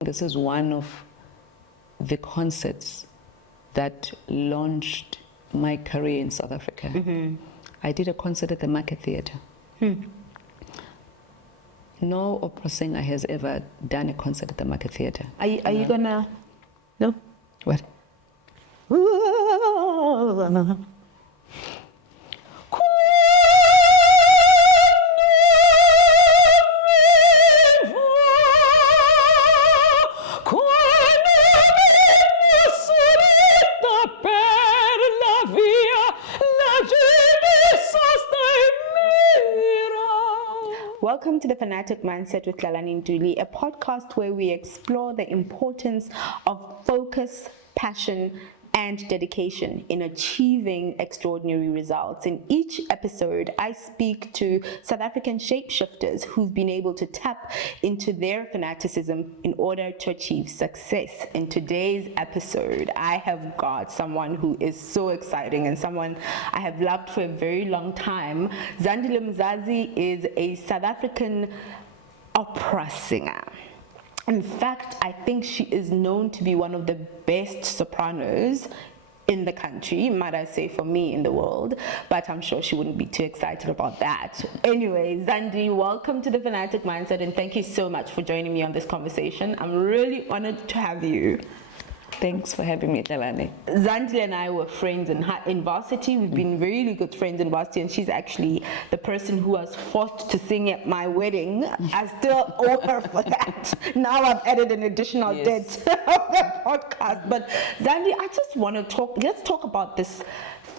This is one of the concerts that launched my career in South Africa. I did a concert at the Market Theatre. No opera singer has ever done a concert at the Market Theatre. Are you gonna? No. What? Welcome to the Fanatic Mindset with Tlalane and Ntuli, a podcast where we explore the importance of focus, passion, and dedication in achieving extraordinary results. In each episode, I speak to South African shapeshifters who've been able to tap into their fanaticism in order to achieve success. In today's episode, I have got someone who is so exciting and someone I have loved for a very long time. Zandile Mzazi is a South African opera singer. In fact, I think she is known to be one of the best sopranos in the country, might I say for me, in the world, but I'm sure she wouldn't be too excited about that. Anyway, Zandi, welcome to the Fanatic Mindset, and thank you so much for joining me on this conversation. I'm really honored to have you. Thanks for having me, Tlalane. Zandile and I were friends in varsity. We've been really good friends in varsity, and she's actually the person who was forced to sing at my wedding. I still owe her for that. Now I've added an additional debt of the podcast. But Zandi, I just want to let's talk about this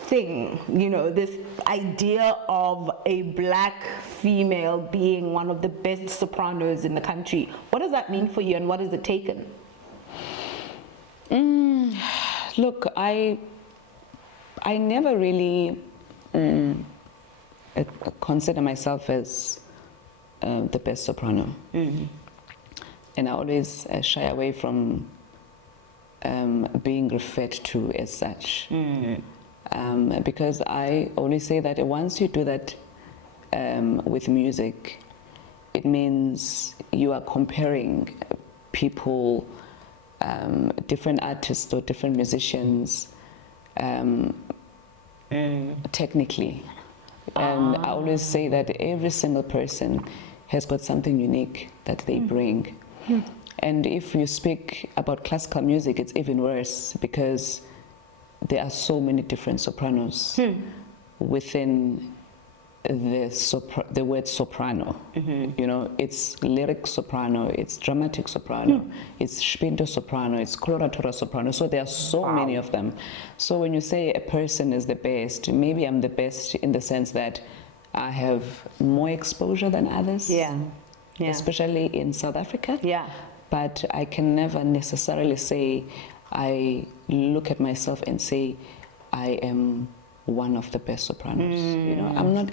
thing, this idea of a black female being one of the best sopranos in the country. What does that mean for you, and what has it taken? Look, I never really consider myself as the best soprano, and I always shy away from being referred to as such, because I always say that once you do that with music, it means you are comparing people, different artists or different musicians, technically. And I always say that every single person has got something unique that they bring. And if you speak about classical music, it's even worse because there are so many different sopranos within the word soprano. It's lyric soprano, it's dramatic soprano, it's spinto soprano, it's coloratura soprano. So there are so many of them. So when you say a person is the best, maybe I'm the best in the sense that I have more exposure than others, especially in South Africa. But I can never necessarily say, I look at myself and say I am one of the best sopranos.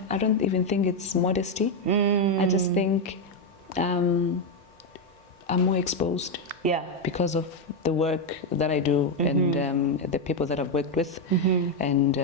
I don't even think it's modesty. I just think I'm more exposed because of the work that I do and the people that I've worked with and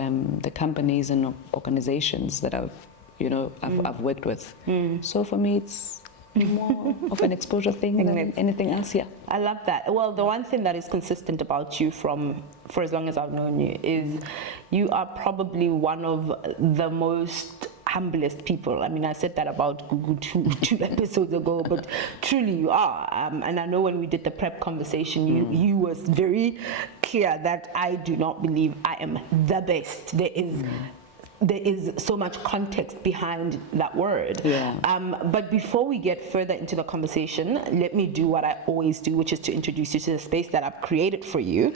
the companies and organizations that I've worked with. So for me, it's more of an exposure thing than anything else. I love that. Well, the one thing that is consistent about you for as long as I've known you is you are probably one of the most humblest people. I mean, I said that about Gugu two episodes ago, but truly you are. And I know when we did the prep conversation, you was very clear that I do not believe I am the best. There is so much context behind that word. But before we get further into the conversation, let me do what I always do, which is to introduce you to the space that I've created for you.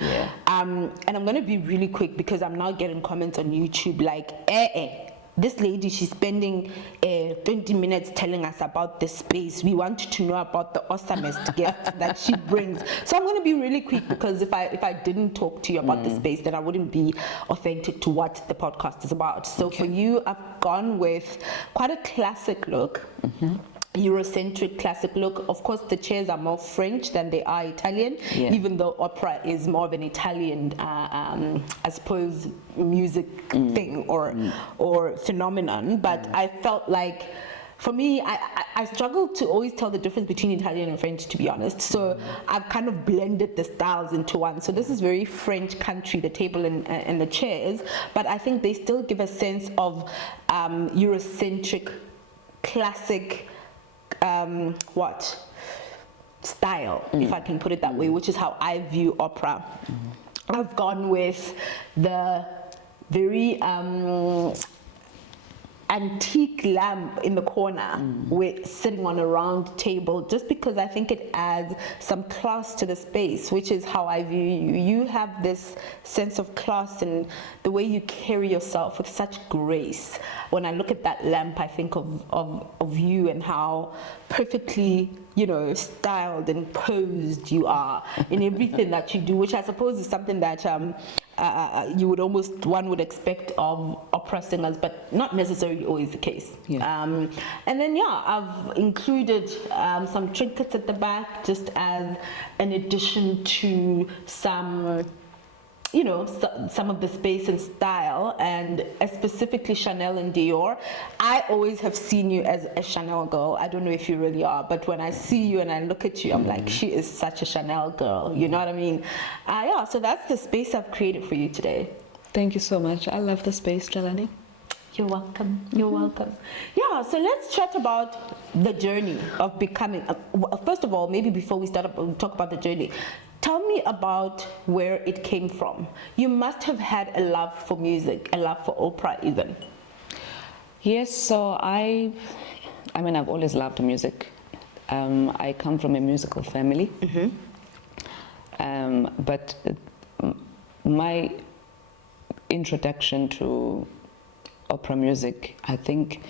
And I'm going to be really quick because I'm now getting comments on YouTube like, this lady, she's spending 20 minutes telling us about this space. We want to know about the awesomest guest that she brings. So I'm going to be really quick because if I didn't talk to you about the space, then I wouldn't be authentic to what the podcast is about. So for you, I've gone with quite a classic look. Eurocentric classic look. Of course, the chairs are more French than they are Italian, even though opera is more of an Italian, I suppose, music thing or phenomenon. But I felt like, for me, I struggle to always tell the difference between Italian and French, to be honest. So I've kind of blended the styles into one. So this is very French country, the table and the chairs, but I think they still give a sense of Eurocentric, classic, style, if I can put it that way, which is how I view opera. I've gone with the very antique lamp in the corner with sitting on a round table, just because I think it adds some class to the space, which is how I view you. You have this sense of class and the way you carry yourself with such grace. When I look at that lamp, I think of you and how perfectly, you know, styled and posed you are in everything that you do, which I suppose is something that one would expect of opera singers, but not necessarily always the case. And then I've included some trinkets at the back, just as an addition to some, you know, some of the space and style, and specifically Chanel and Dior. I always have seen you as a Chanel girl. I don't know if you really are, but when I see you and I look at you, I'm like, she is such a Chanel girl. You know what I mean? So that's the space I've created for you today. Thank you so much. I love the space, Tlalane. You're welcome. You're welcome. So let's chat about the journey of becoming. First of all, maybe before we talk about the journey, tell me about where it came from. You must have had a love for music, a love for opera even. Yes, so I mean, I've always loved music. I come from a musical family. But my introduction to opera music, I think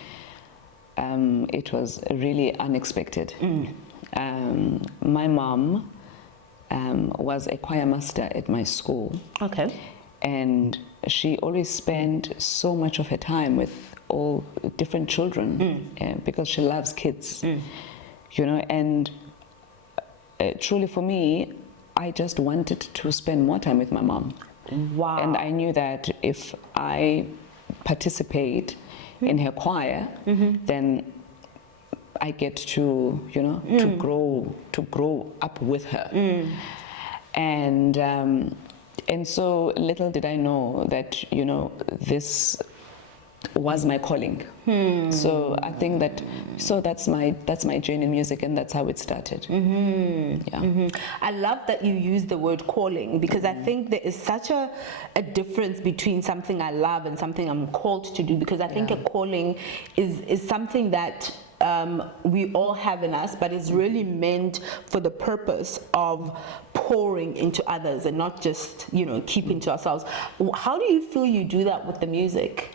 it was really unexpected. My mom was a choir master at my school. Okay. And she always spent so much of her time with all different children because she loves kids, you know, and truly for me, I just wanted to spend more time with my mom. Wow. And I knew that if I participate in her choir, then I get to, you know, to grow up with her. And so little did I know that, you know, this was my calling. So I think that, that's my journey in music, and that's how it started. I love that you use the word calling, because I think there is such a difference between something I love and something I'm called to do, because I think a calling is something that we all have in us, but is really meant for the purpose of pouring into others and not just, you know, keeping to ourselves. How do you feel you do that with the music?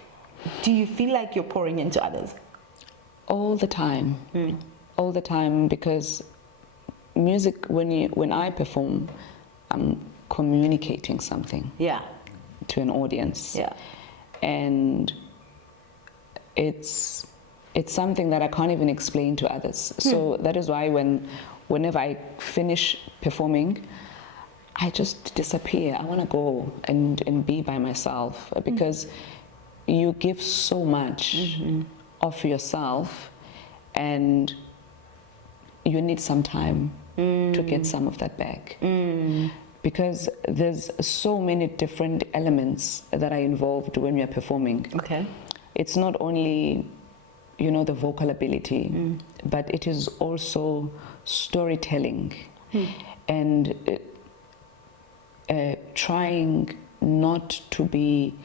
Do you feel like you're pouring into others? All the time. All the time, because music, when I perform, I'm communicating something to an audience. And it's something that I can't even explain to others. So that is why whenever I finish performing, I just disappear. I want to go and be by myself, because you give so much of yourself, and you need some time to get some of that back. Because there's so many different elements that are involved when you're performing. Okay. It's not only, you know, the vocal ability, but it is also storytelling and trying not to be,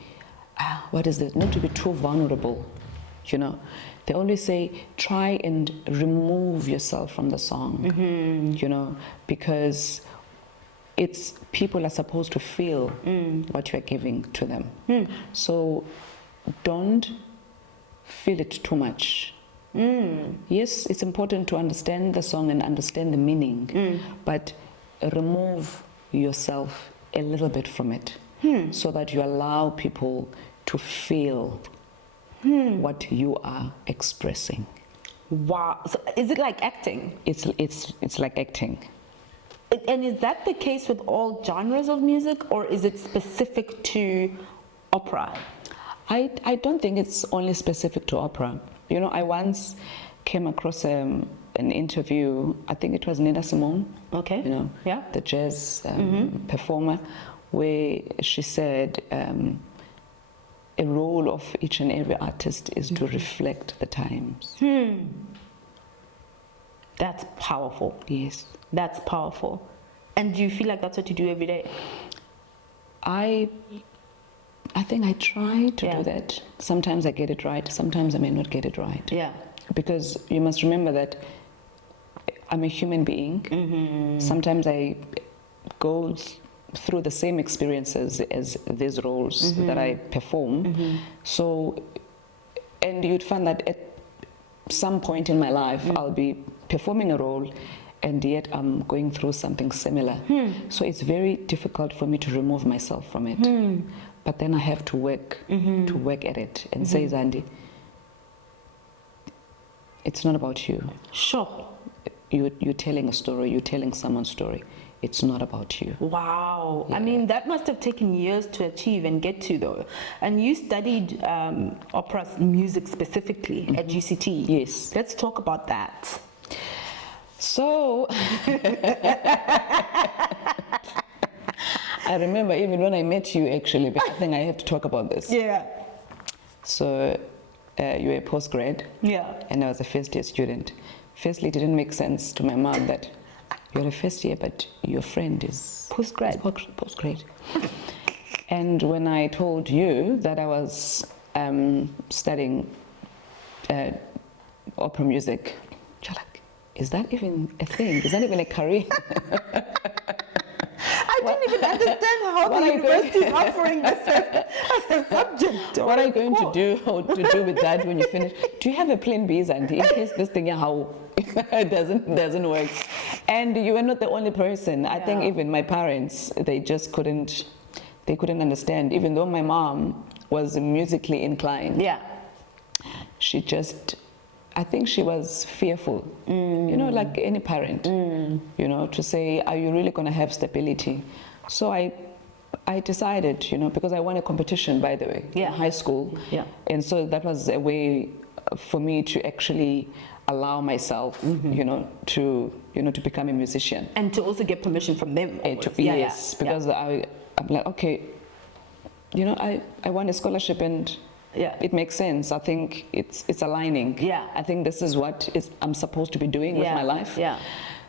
not to be too vulnerable, you know. They always say, try and remove yourself from the song, you know, because people are supposed to feel what you're giving to them. So don't feel it too much. Yes, it's important to understand the song and understand the meaning, but remove yourself a little bit from it, so that you allow people to feel what you are expressing. Wow. So is it like acting? It's like acting. And is that the case with all genres of music, or is it specific to opera? I don't think it's only specific to opera. You know, I once came across an interview, I think it was Nina Simone, Okay. you know, Yeah. the jazz performer, where she said a role of each and every artist is to reflect the times. That's powerful. Yes. That's powerful. And do you feel like that's what you do every day? I think I try to Yeah. do that. Sometimes I get it right, sometimes I may not get it right. Yeah. Because you must remember that I'm a human being. Sometimes I go through the same experiences as these roles that I perform. So, and you'd find that at some point in my life, I'll be performing a role and yet I'm going through something similar. So it's very difficult for me to remove myself from it. But then I have to work at it and say, Zandi, it's not about you. Sure. You're telling a story, you're telling someone's story. It's not about you. Wow. I mean, that must have taken years to achieve and get to, though. And you studied opera music specifically at GCT. Yes. Let's talk about that. So, I remember even when I met you, actually, but I think I have to talk about this. Yeah. So, you were a postgrad, Yeah. and I was a first year student. Firstly, it didn't make sense to my mom that you're a first year, but your friend is Postgrad. Postgrad. And when I told you that I was studying opera music, you're like, is that even a thing? Is that even a career? I didn't even understand how the university is offering this as a subject. What are you going to do with that when you finish? Do you have a plan B, Zandi, in case this thing how it doesn't work? And you were not the only person. I think even my parents, they just couldn't understand. Even though my mom was musically inclined, Yeah. she just, I think she was fearful. You know, like any parent. You know, to say, are you really going to have stability? So I decided, you know, because I won a competition, by the way, in high school. Yeah. And so that was a way for me to actually allow myself, you know, to become a musician. And to also get permission from them. Yes, because I'm like, okay, you know, I won a scholarship and it makes sense. I think it's aligning. Yeah. I think this is what I'm supposed to be doing with my life. Yeah.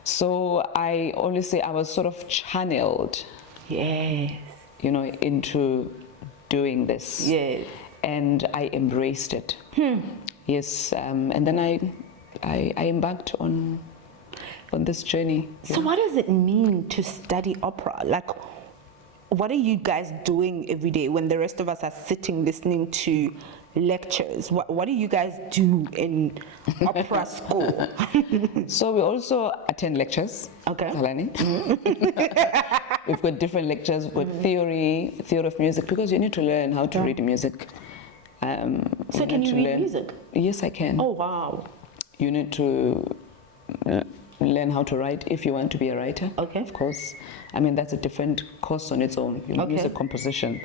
So I always say I was sort of channeled, Yes. you know, into doing this. Yes. And I embraced it. Yes. And then I embarked on this journey. So what does it mean to study opera? Like, what are you guys doing every day when the rest of us are sitting listening to lectures? What do you guys do in opera school? So we also attend lectures. Okay. Tlalane. We've got different lectures. We've got theory of music, because you need to learn how to read music. So can you read music? Yes, I can. Oh, wow. You need to learn how to write if you want to be a writer. Okay. Of course. I mean, that's a different course on its own. You know, music composition.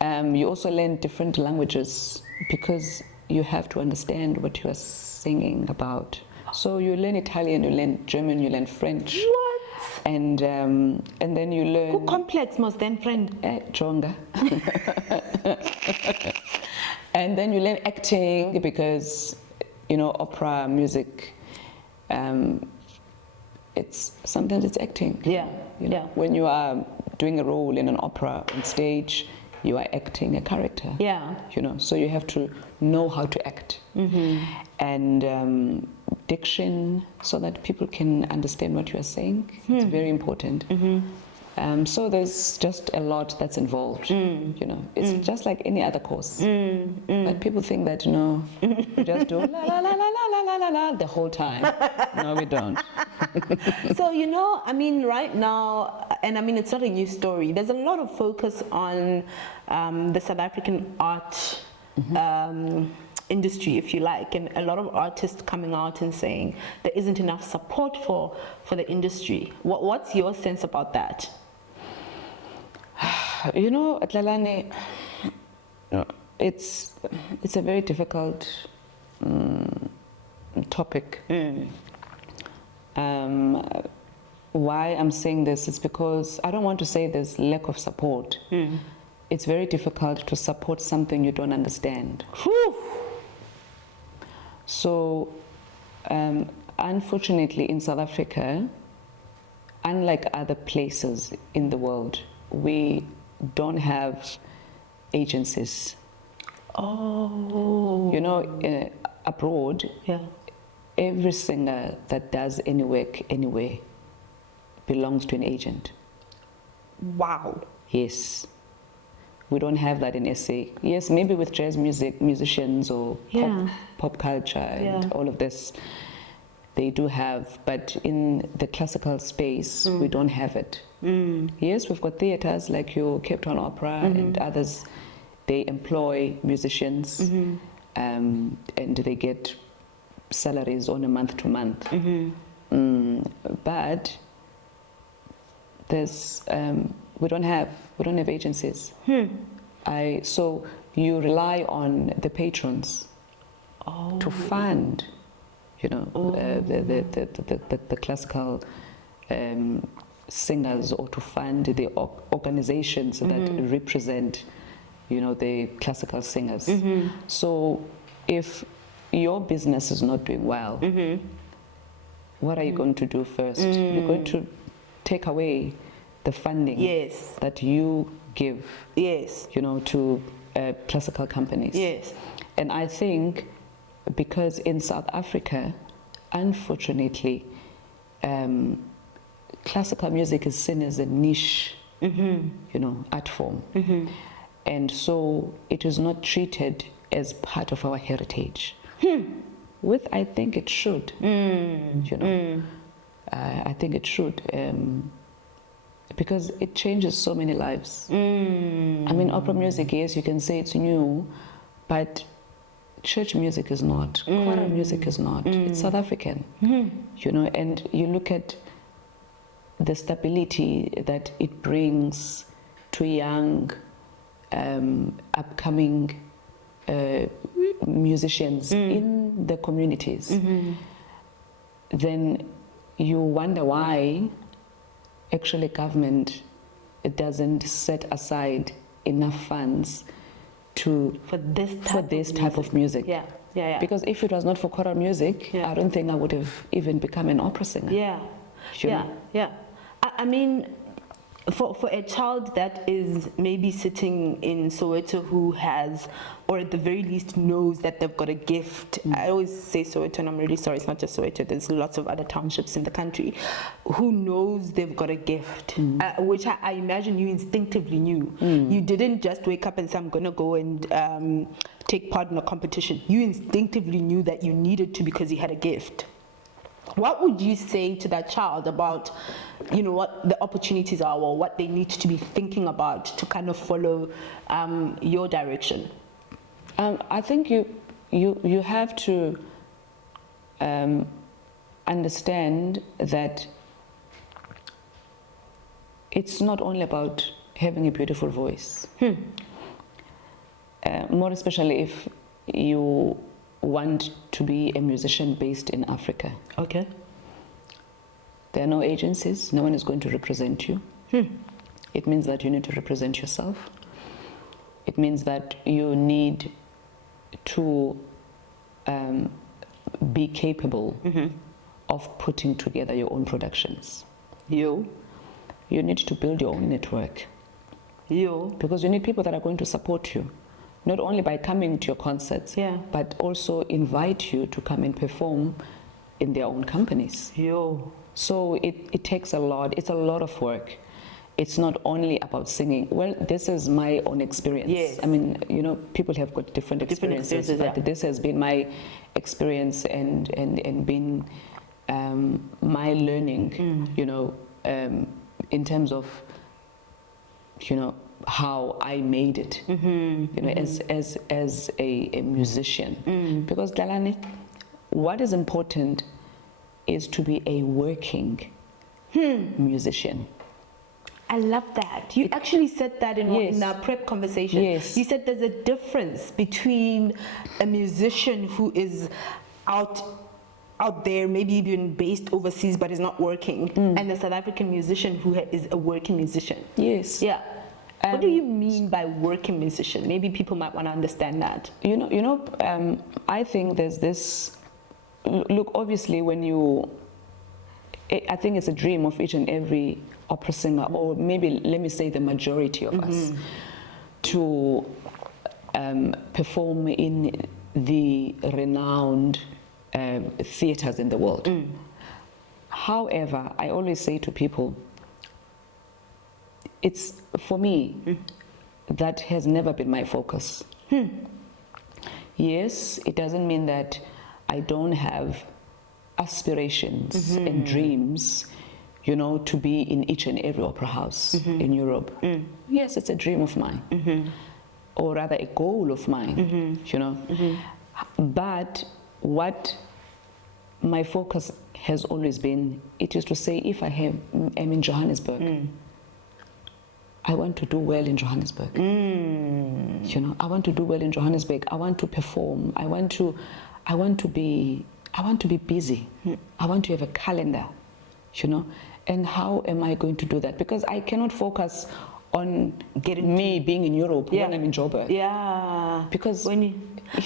You also learn different languages because you have to understand what you are singing about. So you learn Italian, you learn German, you learn French. What? And then you learn... Who complex most then, friend? Jonga. And then you learn acting because, you know, opera music, sometimes it's acting. Yeah, You know, when you are doing a role in an opera on stage, you are acting a character. Yeah. You know, so you have to know how to act. And diction, so that people can understand what you are saying. It's very important. So there's just a lot that's involved. You know, it's just like any other course. But people think that, you know, we just do la la la la la la la la the whole time. No, we don't. So, you know, I mean, right now, and I mean, it's not a new story. There's a lot of focus on the South African art industry, if you like, and a lot of artists coming out and saying there isn't enough support for the industry. What's your sense about that? You know, Tlalane, it's a very difficult topic. Why I'm saying this is because I don't want to say there's lack of support. It's very difficult to support something you don't understand. Whew. So, unfortunately, in South Africa, unlike other places in the world, we don't have agencies. Oh. You know, abroad, Yeah. every singer that does any work anywhere belongs to an agent. Wow. Yes. We don't have that in SA. Yes, maybe with jazz musicians or pop culture and all of this, they do have, but in the classical space, we don't have it. Yes, we've got theatres like your Cape Town Opera and others. They employ musicians and they get salaries on a month-to-month. But there's we don't have agencies. So you rely on the patrons to fund, you know, the classical singers, or to fund the organizations that represent, you know, the classical singers. So if your business is not doing well, what are you going to do first? You're going to take away the funding that you give, you know, to classical companies. And I think because in South Africa, unfortunately, classical music is seen as a niche, you know, art form. And so it is not treated as part of our heritage. With, I think it should, you know. I think it should, because it changes so many lives. I mean, opera music, yes, you can say it's new, but church music is not, choral music is not. It's South African, you know, and you look at the stability that it brings to young, upcoming musicians in the communities. Then you wonder why actually government doesn't set aside enough funds for this type of music. Because if it was not for choral music, I don't think I would have even become an opera singer. I mean, for a child that is maybe sitting in Soweto who has, or at the very least knows that they've got a gift. I always say Soweto, and I'm really sorry, it's not just Soweto, there's lots of other townships in the country, who knows they've got a gift, which I imagine you instinctively knew. You didn't just wake up and say, I'm going to go and take part in a competition. You instinctively knew that you needed to because you had a gift. What would you say to that child about, you know, what the opportunities are, or what they need to be thinking about to kind of follow your direction? I think you have to understand that it's not only about having a beautiful voice. More especially if you want to be a musician based in Africa. Okay. There are no agencies, no one is going to represent you. It means that you need to represent yourself. It means that you need to be capable of putting together your own productions. You need to build your own network. Because you need people that are going to support you. Not only by coming to your concerts, but also invite you to come and perform in their own companies. So it takes a lot. It's a lot of work. It's not only about singing. Well, this is my own experience. I mean, you know, people have got different experiences, but this has been my experience and been my learning, you know, in terms of, you know, how I made it, as a musician. Because Tlalane, what is important is to be a working musician. I love that. You actually said that in our prep conversation. Yes. You said there's a difference between a musician who is out there, maybe even based overseas but is not working, and the South African musician who is a working musician. Yes. Yeah. What do you mean by working musician? Maybe people might want to understand that. I think there's this. Look, obviously, I think it's a dream of each and every opera singer, or maybe let me say the majority of us, to perform in the renowned theaters in the world. However, I always say to people, it's, for me, that has never been my focus. Yes, it doesn't mean that I don't have aspirations and dreams, to be in each and every opera house in Europe. Yes, it's a dream of mine, or rather a goal of mine, But what my focus has always been, it is to say, if I am in Johannesburg, I want to do well in Johannesburg. I want to do well in Johannesburg. I want to perform. I want to be busy. I want to have a calendar, And how am I going to do that? Because I cannot focus on me being in Europe when I'm in Joburg. Yeah. Because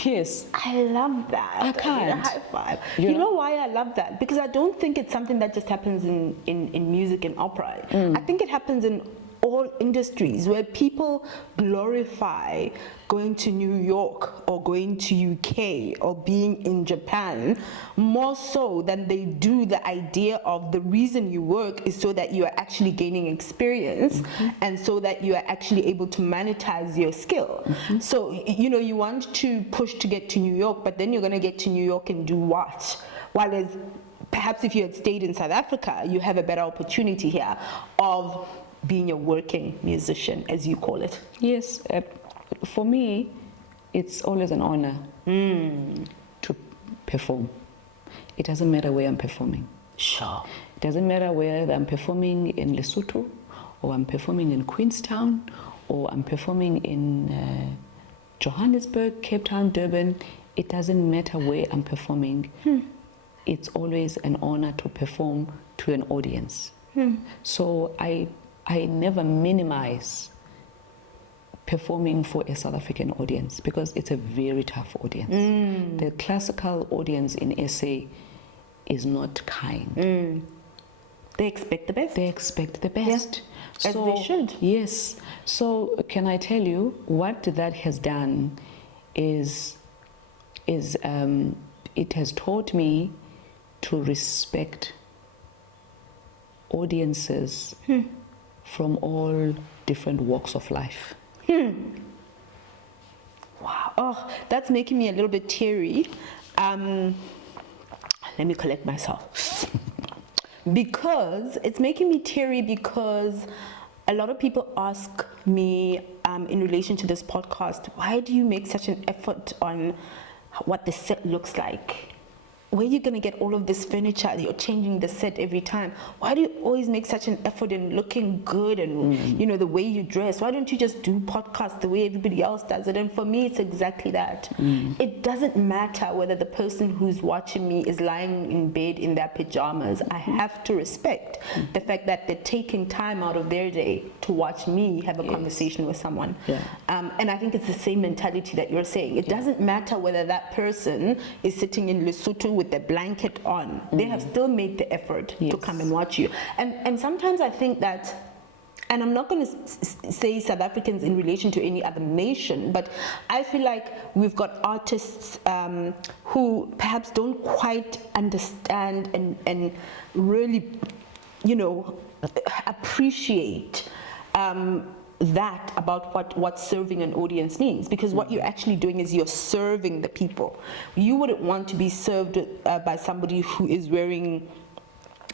yes. I love that. I can't. High five. You know why I love that? Because I don't think it's something that just happens in music and opera. I think it happens in all industries where people glorify going to New York or going to UK or being in Japan more so than they do the idea of the reason you work is so that you are actually gaining experience and so that you are actually able to monetize your skill. So, you want to push to get to New York, but then you're going to get to New York and do what? While perhaps if you had stayed in South Africa, you have a better opportunity here of being a working musician, as you call it. Yes, for me, it's always an honor to perform. It doesn't matter where I'm performing. Sure. It doesn't matter whether I'm performing in Lesotho, or I'm performing in Queenstown, or I'm performing in Johannesburg, Cape Town, Durban. It doesn't matter where I'm performing. It's always an honor to perform to an audience. So I never minimize performing for a South African audience because it's a very tough audience. The classical audience in SA is not kind. They expect the best. They expect the best. Yeah, as they should. Yes. So can I tell you what that has done is it has taught me to respect audiences from all different walks of life. Wow. Oh, that's making me a little bit teary. Let me collect myself. Because it's making me teary because a lot of people ask me in relation to this podcast, why do you make such an effort on what the set looks like? Where are you going to get all of this furniture? You're changing the set every time. Why do you always make such an effort in looking good and, the way you dress? Why don't you just do podcasts the way everybody else does it? And for me, it's exactly that. It doesn't matter whether the person who's watching me is lying in bed in their pajamas. I have to respect the fact that they're taking time out of their day to watch me have a conversation with someone. Yeah. And I think it's the same mentality that you're saying. It doesn't matter whether that person is sitting in Lesotho with the blanket on. They have still made the effort to come and watch you. And sometimes I think that, and I'm not going to say South Africans in relation to any other nation, but I feel like we've got artists who perhaps don't quite understand and really, appreciate that about what serving an audience means, because what you're actually doing is you're serving the people. You wouldn't want to be served by somebody who is wearing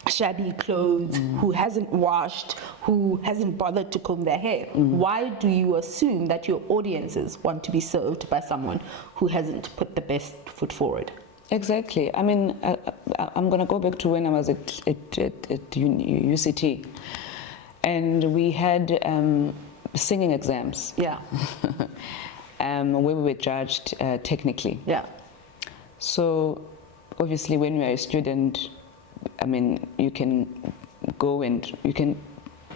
shabby clothes, who hasn't washed, who hasn't bothered to comb their hair. Why do you assume that your audiences want to be served by someone who hasn't put the best foot forward? Exactly. I mean, I'm going to go back to when I was at UCT, and we had singing exams. Yeah. Where we were judged technically. Yeah. So obviously when you are a student, I mean, you can go and you can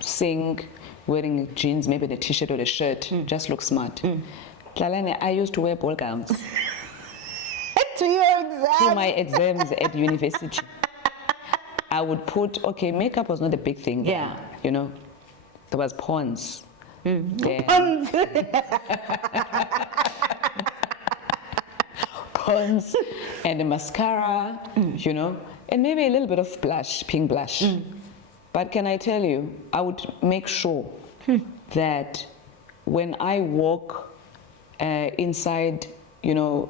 sing wearing jeans, maybe a t-shirt or a shirt, just look smart. Tlalane, I used to wear ball gowns To your exam. to my exams at university. I would put, okay, makeup was not a big thing then, Yeah. you know. There was pawns. Yeah. Pawns and a mascara, you know, and maybe a little bit of blush, pink blush. But can I tell you, I would make sure that when I walk inside, you know,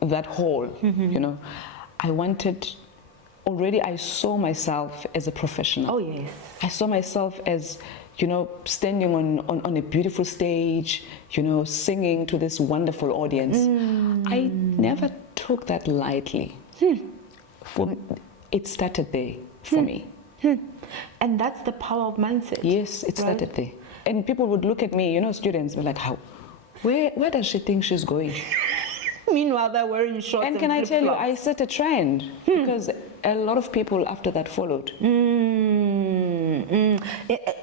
that hall, you know, I saw myself as a professional. Oh, yes. I saw myself as, you know, standing on a beautiful stage, you know, singing to this wonderful audience. I never took that lightly. It started there for me. And that's the power of mindset. Yes, it started there. And people would look at me, you know, students were like, where does she think she's going? Meanwhile, they're wearing shorts. And can I tell you, I set a trend because a lot of people after that followed.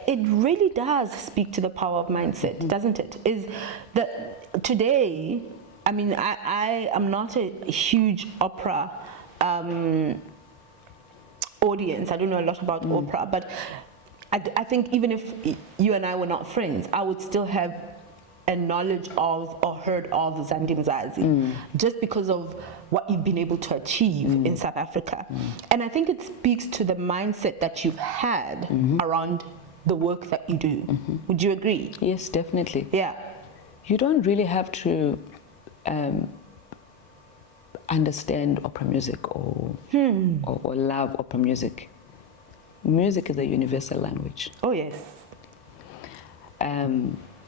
It really does speak to the power of mindset, doesn't it? Is that today, I mean, I am not a huge opera audience. I don't know a lot about opera, but I think even if you and I were not friends, I would still have a knowledge of or heard of Zandile Mzazi just because of what you've been able to achieve in South Africa. And I think it speaks to the mindset that you've had around the work that you do. Would you agree? Yes, definitely. Yeah. You don't really have to understand opera music or love opera music. Music is a universal language. Oh, yes.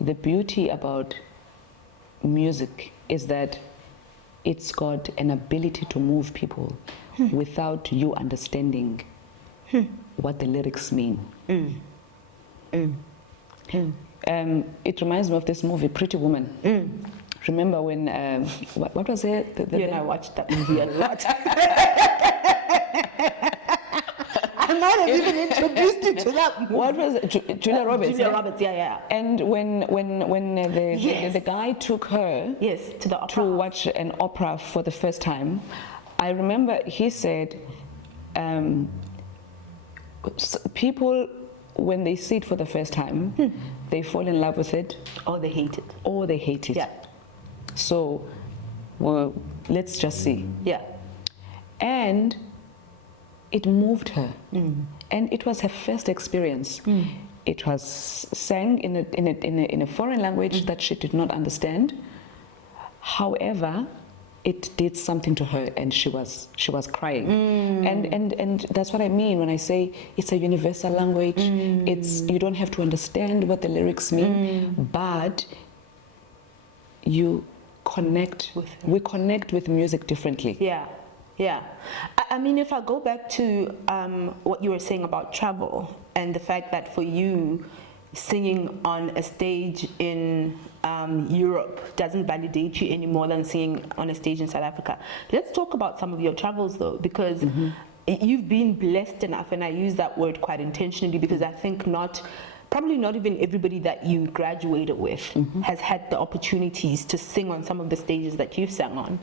The beauty about music is that it's got an ability to move people without you understanding what the lyrics mean. It reminds me of this movie, Pretty Woman. Remember when, what was it? You and I watched that movie a lot. I might have even introduced you to that movie. What was it? Julia Roberts. Julia Roberts, yeah. And when the guy took her to the opera to watch an opera for the first time, I remember he said, people, when they see it for the first time, they fall in love with it. Or they hate it. Or they hate it. Yeah. So, well, let's just see. Yeah. And it moved her. And it was her first experience. It was sang in a foreign language that she did not understand. However, it did something to her, and she was crying. And that's what I mean when I say it's a universal language. You don't have to understand what the lyrics mean, but you connect with her. We connect with music differently. Yeah. I mean, if I go back to what you were saying about travel and the fact that for you, singing on a stage in Europe doesn't validate you any more than singing on a stage in South Africa. Let's talk about some of your travels though, because you've been blessed enough, and I use that word quite intentionally because I think probably not even everybody that you graduated with has had the opportunities to sing on some of the stages that you've sang on.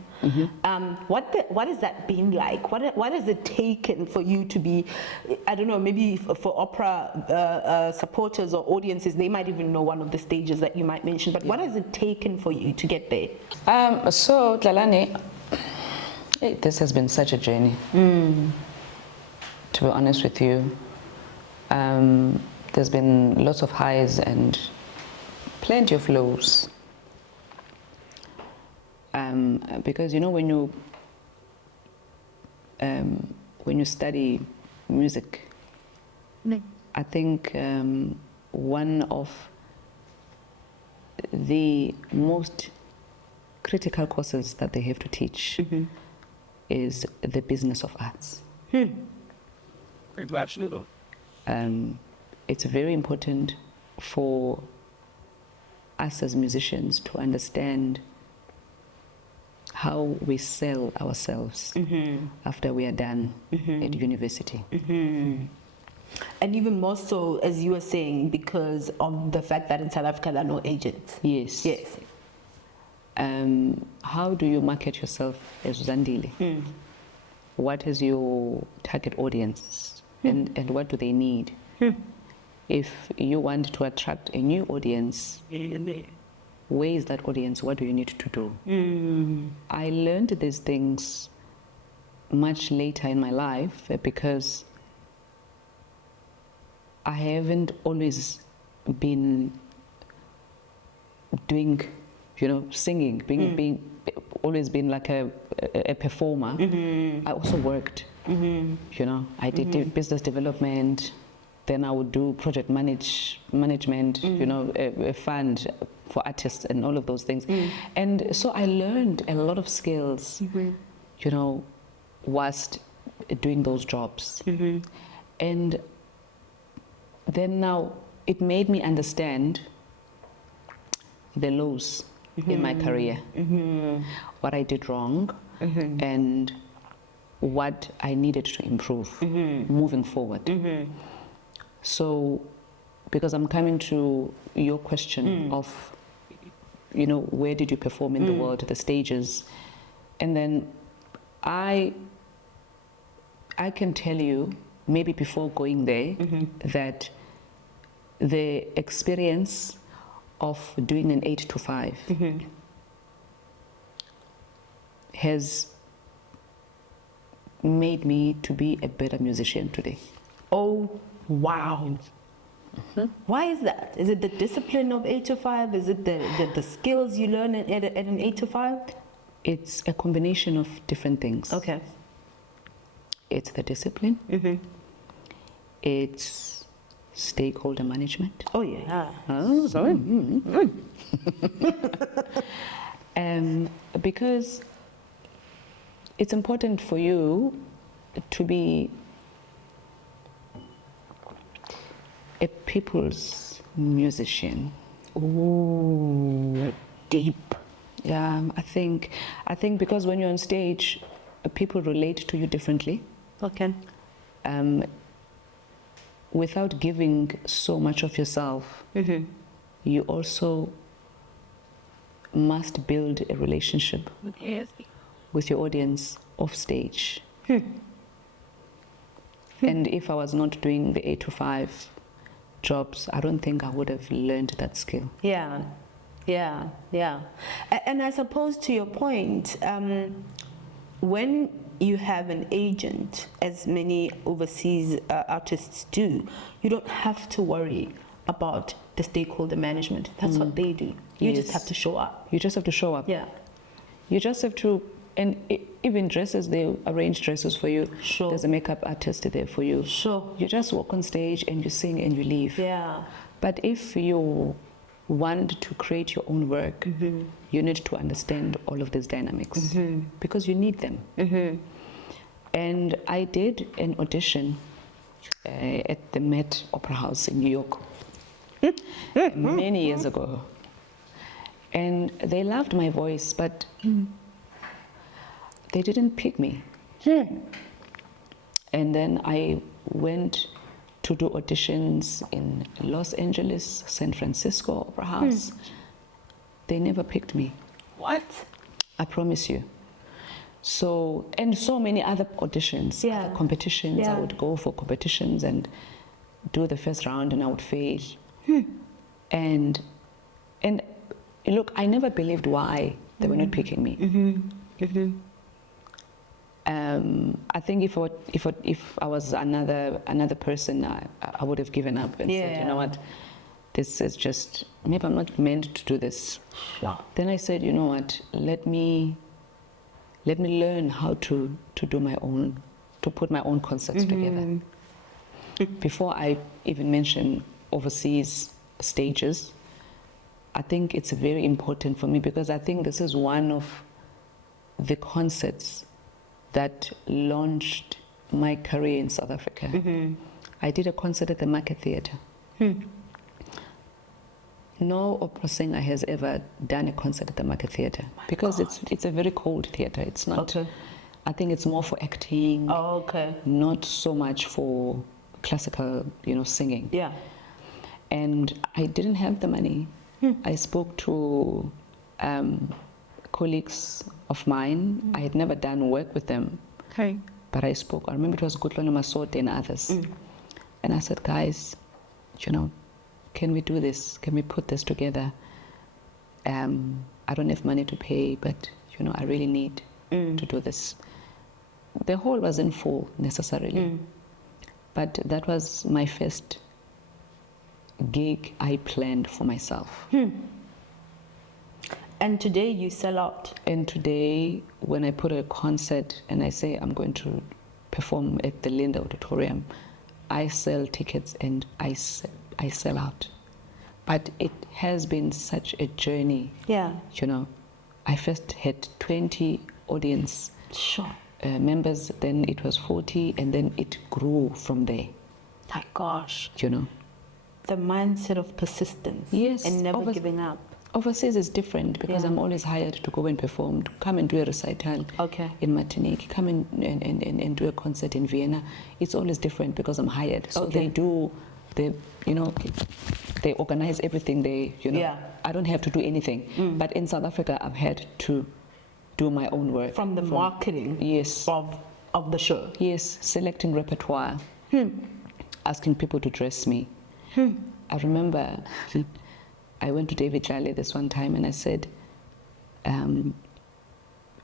What has that been like? What has it taken for you to be, I don't know, maybe for opera supporters or audiences, they might even know one of the stages that you might mention, but what has it taken for you to get there? So, Tlalane, this has been such a journey, to be honest with you. There's been lots of highs and plenty of lows. Because you know, when you study music I think one of the most critical courses that they have to teach is the business of arts. Absolutely. It's very important for us as musicians to understand how we sell ourselves after we are done at university. And even more so, as you were saying, because of the fact that in South Africa there are no agents. Yes. Yes. How do you market yourself as Zandile? What is your target audience and what do they need? If you want to attract a new audience, where is that audience? What do you need to do? I learned these things much later in my life because I haven't always been doing, singing, being always been like a performer. I also worked, I did business development. Then I would do project management, a fund for artists and all of those things. And so I learned a lot of skills, whilst doing those jobs. And then now it made me understand the lows in my career, what I did wrong, and what I needed to improve moving forward. So, because I'm coming to your question of, where did you perform in the world, the stages, and then I can tell you, maybe before going there, that the experience of doing an 8 to 5 has made me to be a better musician today. Oh, wow. Why is that? Is it the discipline of 8 to 5? Is it the skills you learn at an 8 to 5? It's a combination of different things. Okay. It's the discipline. It's stakeholder management. Oh, yeah. Oh, sorry. Because it's important for you to be a people's musician. Ooh, deep. Yeah, I think because when you're on stage, people relate to you differently. Okay. Without giving so much of yourself, you also must build a relationship with your audience off stage. And if I was not doing the 8 to 5 jobs, I don't think I would have learned that skill. Yeah. And I suppose to your point, when you have an agent, as many overseas artists do, you don't have to worry about the stakeholder management. That's what they do. You just have to show up. You just have to show up. Yeah. You just have to, and even dresses, they arrange dresses for you. Sure. There's a makeup artist there for you. Sure. You just walk on stage and you sing and you leave. Yeah. But if you want to create your own work, you need to understand all of these dynamics because you need them. And I did an audition at the Met Opera House in New York many years ago. And they loved my voice, but they didn't pick me. And then I went to do auditions in Los Angeles, San Francisco Opera House. They never picked me. What? I promise you. So, and so many other auditions, other competitions. Yeah. I would go for competitions and do the first round and I would fail. And look, I never believed why they were not picking me. I think if I was another person, I would have given up and said, you know what, this is just, maybe I'm not meant to do this. Sure. Then I said, you know what, let me learn how to do my own, to put my own concerts together. before I even mention overseas stages, I think it's very important for me because I think this is one of the concerts that launched my career in South Africa. I did a concert at the Market Theatre. No opera singer has ever done a concert at the Market Theatre because it's a very cold theatre. It's not. Okay. I think it's more for acting. Oh, okay. Not so much for classical, singing. Yeah. And I didn't have the money. I spoke to colleagues of mine. I had never done work with them. Okay. But I spoke. I remember it was Tlalane Masote and others. And I said, guys, can we do this? Can we put this together? I don't have money to pay, but I really need to do this. The hall wasn't full necessarily, but that was my first gig I planned for myself. And today you sell out. And today, when I put a concert and I say I'm going to perform at the Linda Auditorium, I sell tickets and I sell out. But it has been such a journey. Yeah. I first had 20 audience members, then it was 40, and then it grew from there. My gosh. The mindset of persistence. Yes. And never giving up. Overseas is different because I'm always hired to go and perform, to come and do a recital in Martinique, come and do a concert in Vienna. It's always different because I'm hired. So they organize everything. I don't have to do anything. But in South Africa, I've had to do my own work. From the marketing of the show. Yes, selecting repertoire, asking people to dress me. I remember I went to David Tllalane this one time and I said,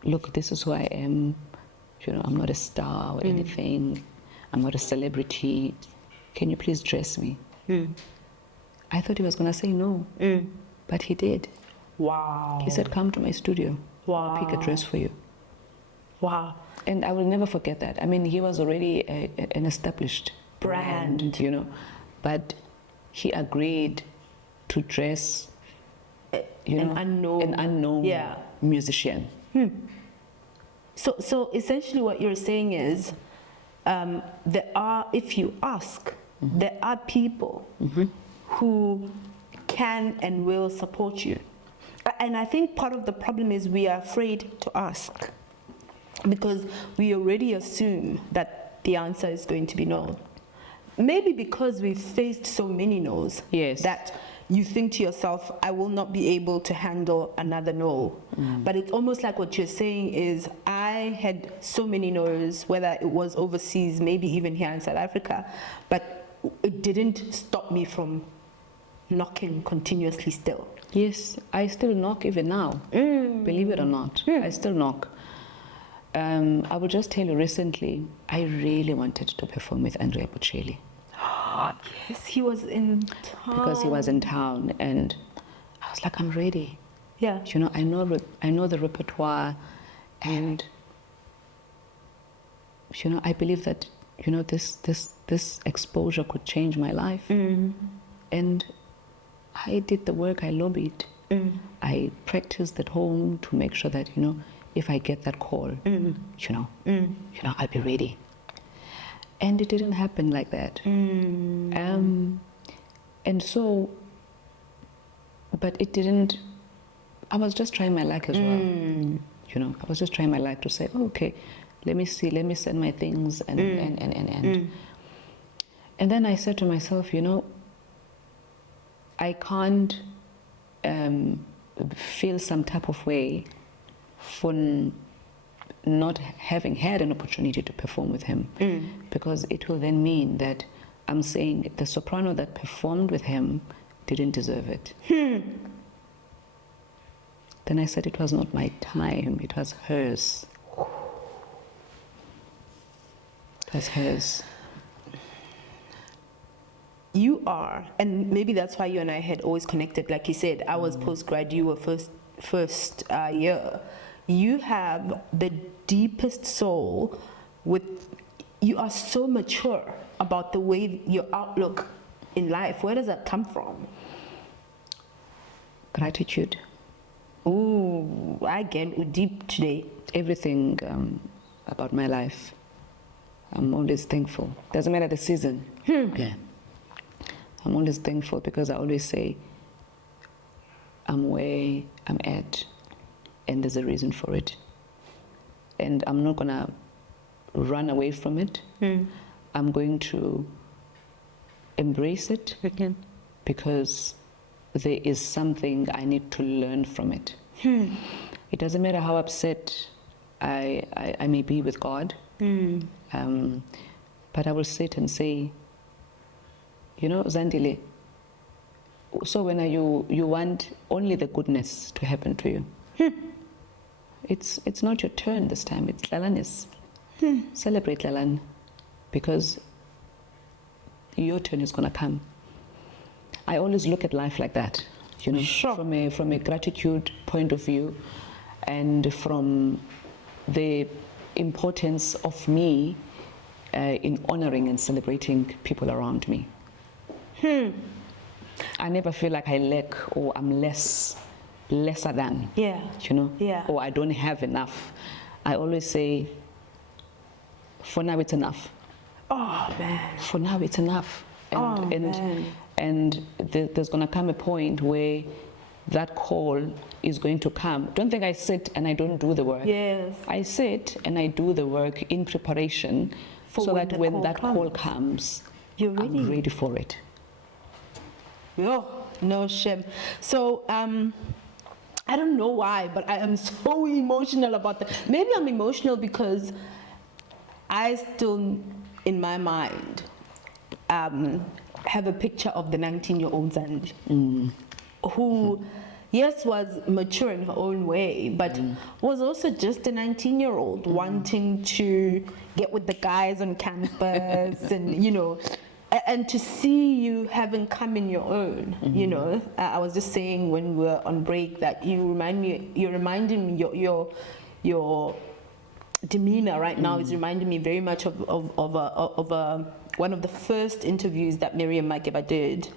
look, this is who I am. I'm not a star or anything. I'm not a celebrity. Can you please dress me? I thought he was going to say no, but he did. Wow. He said, come to my studio. Wow. I'll pick a dress for you. Wow. And I will never forget that. I mean, he was already an established brand, but he agreed to dress an unknown musician. So essentially what you're saying is if you ask, there are people who can and will support you. And I think part of the problem is we are afraid to ask because we already assume that the answer is going to be no. Maybe because we've faced so many no's that you think to yourself, I will not be able to handle another no. But it's almost like what you're saying is, I had so many no's, whether it was overseas, maybe even here in South Africa, but it didn't stop me from knocking continuously still. Yes, I still knock even now, believe it or not. I still knock. I will just tell you recently, I really wanted to perform with Andrea Bocelli. Yes, he was in town. Because he was in town, and I was like, I'm ready. Yeah. I know the repertoire, and I believe that this exposure could change my life. And I did the work. I lobbied. I practiced at home to make sure that if I get that call, I'll be ready. And it didn't happen like that. And so, but it didn't. I was just trying my luck as well. I was just trying my luck to say, okay, let me send my things and then I said to myself, I can't feel some type of way for not having had an opportunity to perform with him, because it will then mean that I'm saying the soprano that performed with him didn't deserve it. Then I said it was not my time, it was hers. It was hers. You are, and maybe that's why you and I had always connected. Like you said, I was postgrad, you were first year. You have the deepest soul with you are so mature about the way your outlook in life. Where does that come from? Gratitude. Ooh, I get deep today. Everything about my life, I'm always thankful. Doesn't matter the season. Yeah. I'm always thankful because I always say, I'm where I'm at, and there's a reason for it. And I'm not gonna run away from it. I'm going to embrace it because there is something I need to learn from it. It doesn't matter how upset I may be with God, but I will sit and say, you know, Zandile, so when you want only the goodness to happen to you, it's not your turn this time, it's Tlalane's. Celebrate Tlalane, because your turn is gonna come. I always look at life like that, you know, from a gratitude point of view, and from the importance of me in honoring and celebrating people around me. I never feel like I lack or I'm lesser than, you know, or I don't have enough. I always say, for now it's enough. Oh man. For now it's enough. And there's going to come a point where that call is going to come. Don't think I sit and I don't do the work. Yes. I sit and I do the work in preparation so that when that call comes, I'm ready for it. Oh, no shame. So, I don't know why, but I am so emotional about that. Maybe I'm emotional because I still, in my mind, have a picture of the 19-year-old Zand, who, yes, was mature in her own way, but was also just a 19-year-old wanting to get with the guys on campus and, you know, and to see you having come in your own, you know. I was just saying when we were on break that you're reminding me, your demeanor right now is reminding me very much of one of the first interviews that Miriam Makeba did.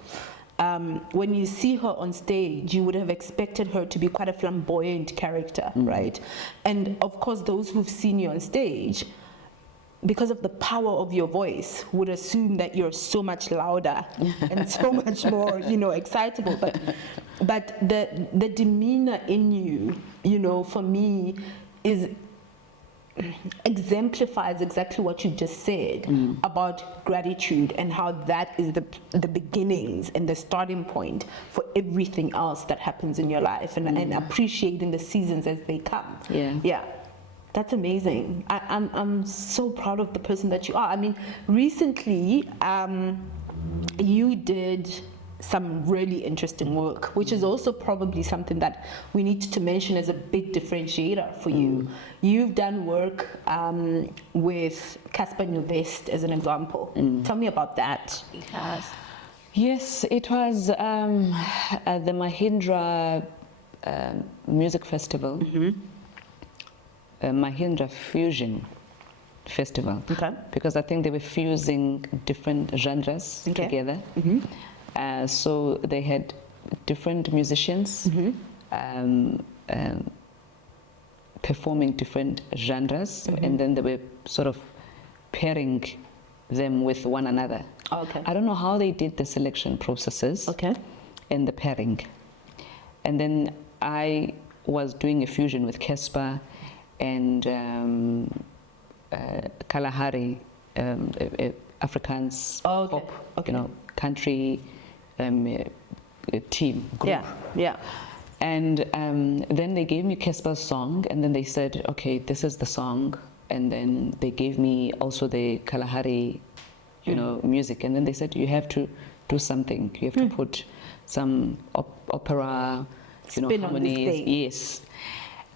When you see her on stage, you would have expected her to be quite a flamboyant character, right? And of course, those who've seen you on stage, because of the power of your voice, would assume that you're so much louder and so much more, you know, excitable. But the demeanor in you, you know, for me, exemplifies exactly what you just said about gratitude and how that is the beginnings and the starting point for everything else that happens in your life, and appreciating the seasons as they come. Yeah. That's amazing. I'm so proud of the person that you are. I mean, recently you did some really interesting work, which is also probably something that we need to mention as a big differentiator for you. You've done work with Cassper Nyovest as an example. Tell me about that. Yes, it was the Mahindra Music Festival. Mahindra Fusion Festival, because I think they were fusing different genres together. So they had different musicians performing different genres, and then they were sort of pairing them with one another. I don't know how they did the selection processes and the pairing. And then I was doing a fusion with Cassper and Kalahari, Afrikaans pop, you know, country team group. And then they gave me Cassper's song, and then they said, okay, this is the song. And then they gave me also the Kalahari, you know, music. And then they said, you have to do something. You have to put some opera, you know, harmonies. Yes.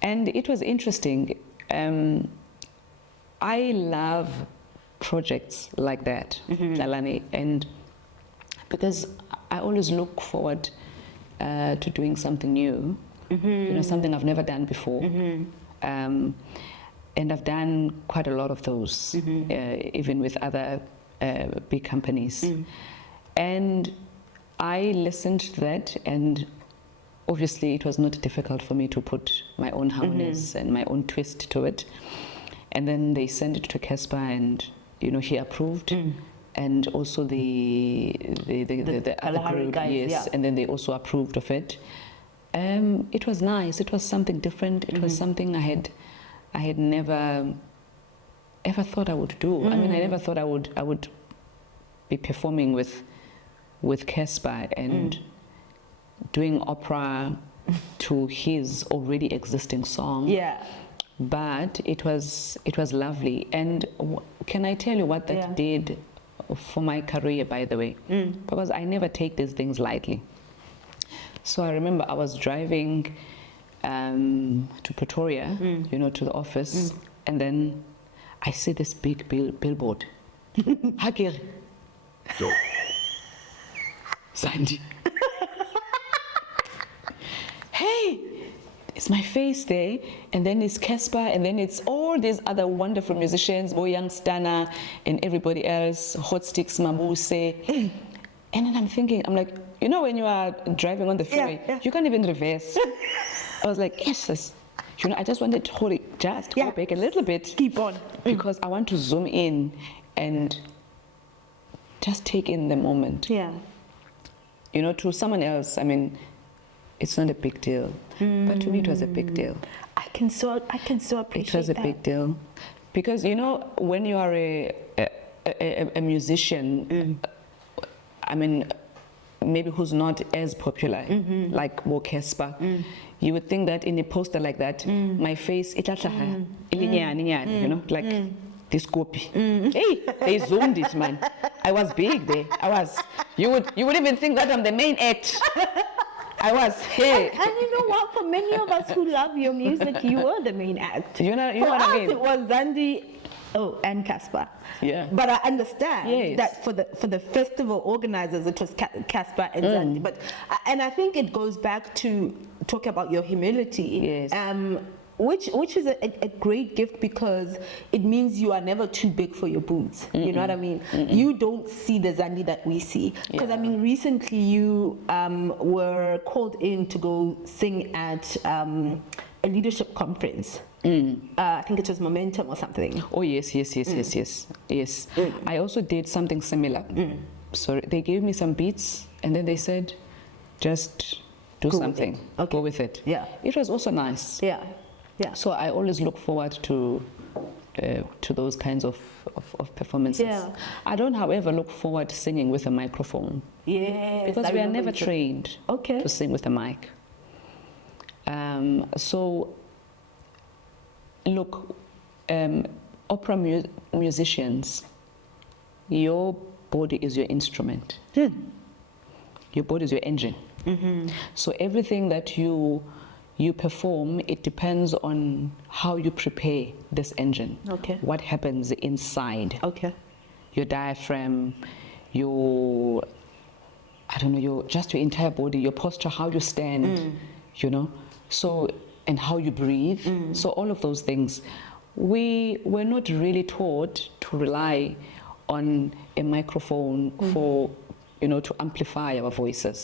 And it was interesting. I love projects like that, Tlalane, and because I always look forward to doing something new, you know, something I've never done before. And I've done quite a lot of those, even with other big companies. And I listened to that, and obviously it was not difficult for me to put my own harmonies and my own twist to it. And then they sent it to Cassper, and he approved. And also the other group, yes, yeah. and then they also approved of it. It was nice. It was something different. It was something I had never ever thought I would do. I mean, I never thought I would be performing with Cassper and doing opera to his already existing song. Yeah. But it was lovely. And can I tell you what that did for my career, by the way? Because I never take these things lightly. So I remember I was driving to Pretoria, to the office, and then I see this big billboard. Hakere. Sandy. Hey, it's my face there, and then it's Cassper, and then it's all these other wonderful musicians, Boyang Stana, and everybody else, Hot Sticks, Mabuse. And then I'm like, when you are driving on the freeway, you can't even reverse. I was like, yes, I just wanted to hold it, just go back a little bit. Keep on. Because I want to zoom in and just take in the moment. Yeah. To someone else, I mean, it's not a big deal. But to me, it was a big deal. I can so appreciate It was a big deal. Because, when you are a musician, I mean, maybe who's not as popular, like Cassper, you would think that in a poster like that, my face, like this copy. Hey, they zoomed it, man. I was big there. You would even think that I'm the main act. I was, hey. And you know what? For many of us who love your music, you were the main act. You know what I mean? It was Zandi, and Cassper. Yeah. But I understand Yes. that for the festival organizers, it was Cassper and Zandi. But and I think it goes back to talk about your humility. Yes. Which is a great gift, because it means you are never too big for your boots. You know what I mean? You don't see the Zandi that we see. Because I mean, recently you were called in to go sing at a leadership conference. I think it was Momentum or something. Oh yes. I also did something similar. So they gave me some beats, and then they said, just do something. Go with it. Yeah. It was also nice. Yeah. So I always look forward to those kinds of performances. Yeah. I don't, however, look forward to singing with a microphone. Yes. Because we are never trained to sing with a mic. So, look, opera musicians, your body is your instrument. Your body is your engine. So everything that you perform, it depends on how you prepare this engine. What happens inside. Your diaphragm, your entire body, your posture, how you stand, so, and how you breathe. So all of those things. We were not really taught to rely on a microphone for, to amplify our voices.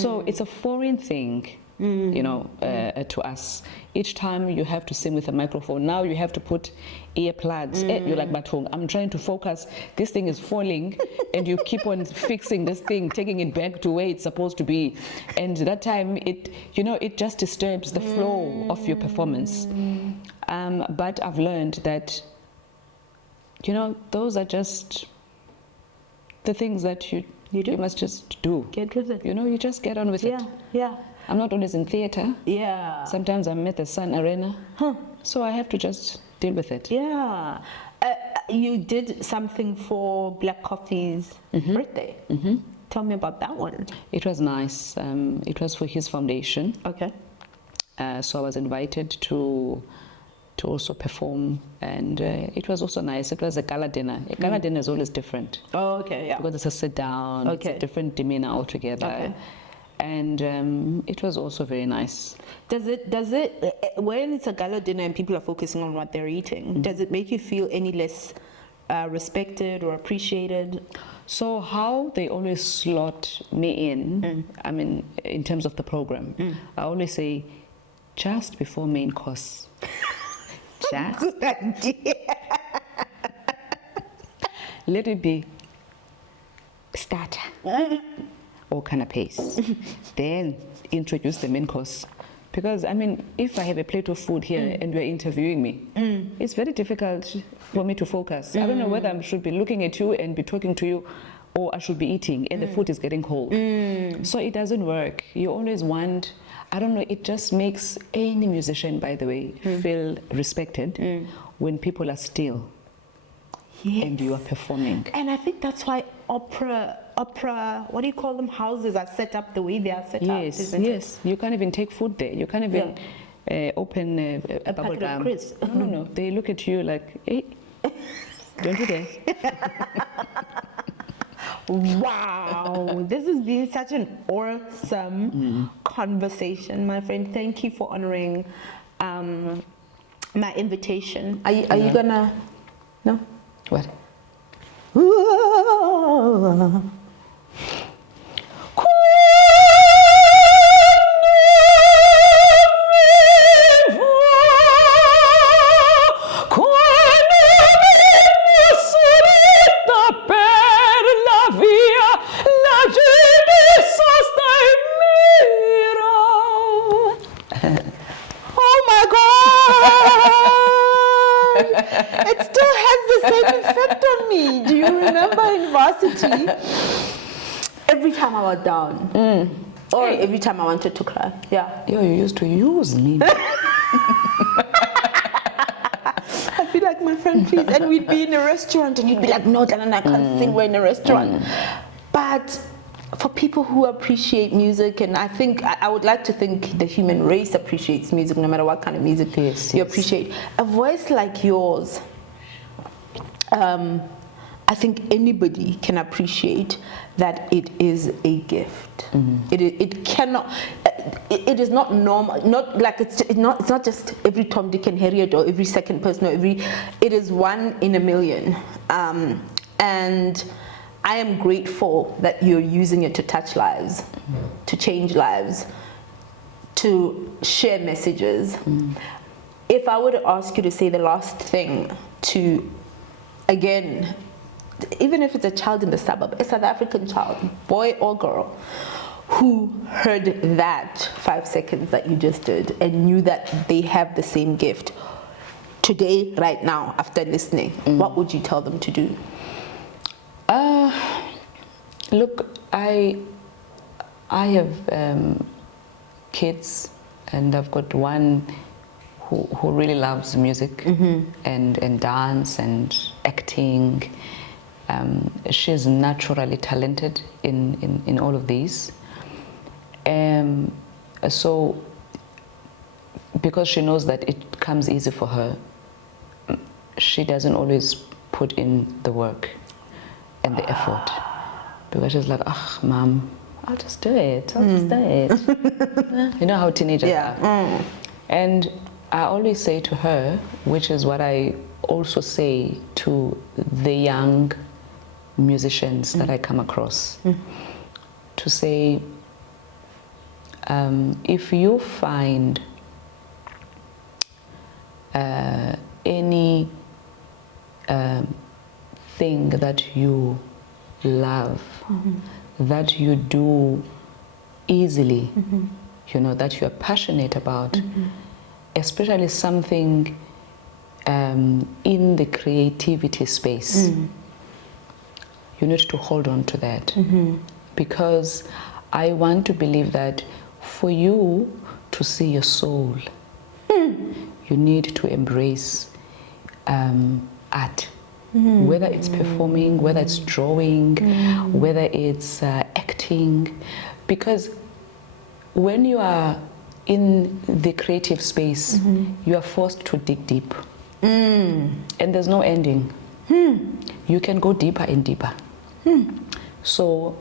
So it's a foreign thing. To us. Each time you have to sing with a microphone, now you have to put earplugs. You're like, Batong, I'm trying to focus. This thing is falling, and you keep on fixing this thing, taking it back to where it's supposed to be. And that time, it just disturbs the flow of your performance. But I've learned that, those are just the things that you must just do. Get with it. You just get on with it. Yeah. I'm not always in theater. Yeah. Sometimes I'm at the Sun Arena. So I have to just deal with it. Yeah. You did something for Black Coffee's birthday. Tell me about that one. It was nice. It was for his foundation. So I was invited to also perform, and it was also nice. It was a gala dinner. A gala dinner is always different. Because it's a sit down. It's a different demeanor altogether. And it was also very nice. Does it, when it's a gala dinner and people are focusing on what they're eating, does it make you feel any less respected or appreciated? So how they always slot me in, I mean, in terms of the program, I always say, just before main course. Just. Good idea. Let it be starter or canapes. Then introduce the main course. Because, I mean, if I have a plate of food here and you're interviewing me, it's very difficult for me to focus. I don't know whether I should be looking at you and be talking to you, or I should be eating and the food is getting cold. So it doesn't work. You always want, I don't know, it just makes any musician, by the way, feel respected when people are still. Yes. And you are performing. And I think that's why opera, what do you call them, houses are set up the way they are set up. Yes, yes. You can't even take food there. You can't even open a bubble packet gum. of crisps. No. They look at you like, hey, don't do that. Wow, this has been such an awesome conversation, my friend. Thank you for honoring my invitation. Are you gonna? No. What? Oh my God! It still has the same effect on me. Do you remember in varsity? Every time I was down, or every time I wanted to cry. Yeah. Yo, you used to use me. I'd be like, my friend, please. And we'd be in a restaurant and you'd be like, no, Tlalane, I can't sing, we're in a restaurant. But for people who appreciate music, and I think, I would like to think the human race appreciates music, no matter what kind of music you appreciate. A voice like yours, I think anybody can appreciate that it is a gift. It cannot, it is not normal, not like it's not just every Tom, Dick and Harriet or every second person, or it is one in a million. And I am grateful that you're using it to touch lives, to change lives, to share messages. If I were to ask you to say the last thing to, again, even if it's a child in the suburb, a South African child, boy or girl, who heard that 5 seconds that you just did and knew that they have the same gift, today, right now, after listening, what would you tell them to do? Look, I have kids, and I've got one who really loves music and dance and acting. She's naturally talented in all of these. So, because she knows that it comes easy for her, she doesn't always put in the work and the effort. Because she's like, oh, Mom, I'll just do it. You know how teenagers are. And I always say to her, which is what I also say to the young musicians that I come across, to say, if you find any thing that you love, that you do easily, you know, that you are passionate about, especially something in the creativity space, you need to hold on to that. Because I want to believe that for you to see your soul, you need to embrace art. Whether it's performing, whether it's drawing, whether it's acting. Because when you are in the creative space, you are forced to dig deep. And there's no ending. You can go deeper and deeper. So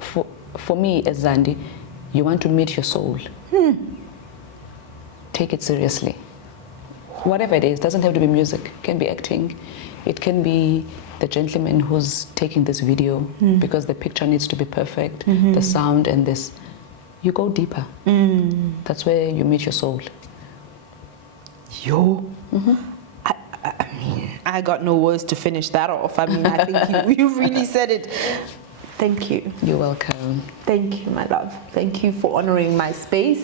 for me as Zandi, you want to meet your soul, take it seriously. Whatever it is, doesn't have to be music, it can be acting, it can be the gentleman who's taking this video because the picture needs to be perfect, the sound and this. You go deeper. That's where you meet your soul. Yo. I mean, I got no words to finish that off. I mean, I think you really said it. Thank you. You're welcome. Thank you, my love. Thank you for honoring my space.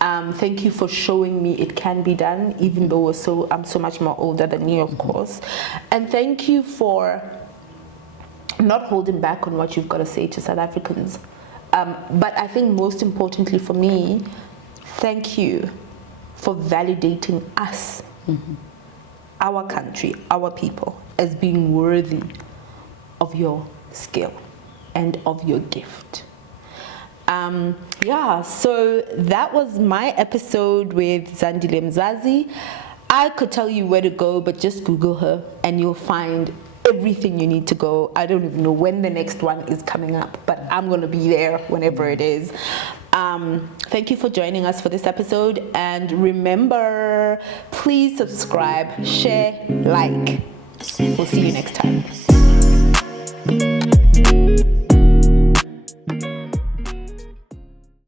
Thank you for showing me it can be done, even though I'm so much more older than you, of course. And thank you for not holding back on what you've got to say to South Africans. But I think most importantly for me, thank you for validating us, our country, our people, as being worthy of your skill and of your gift. Yeah, so that was my episode with Zandile Mzazi. I could tell you where to go, but just Google her and you'll find everything you need to go. I don't even know when the next one is coming up, but I'm going to be there whenever it is. Thank you for joining us for this episode. And remember, please subscribe, share, like. We'll see you next time.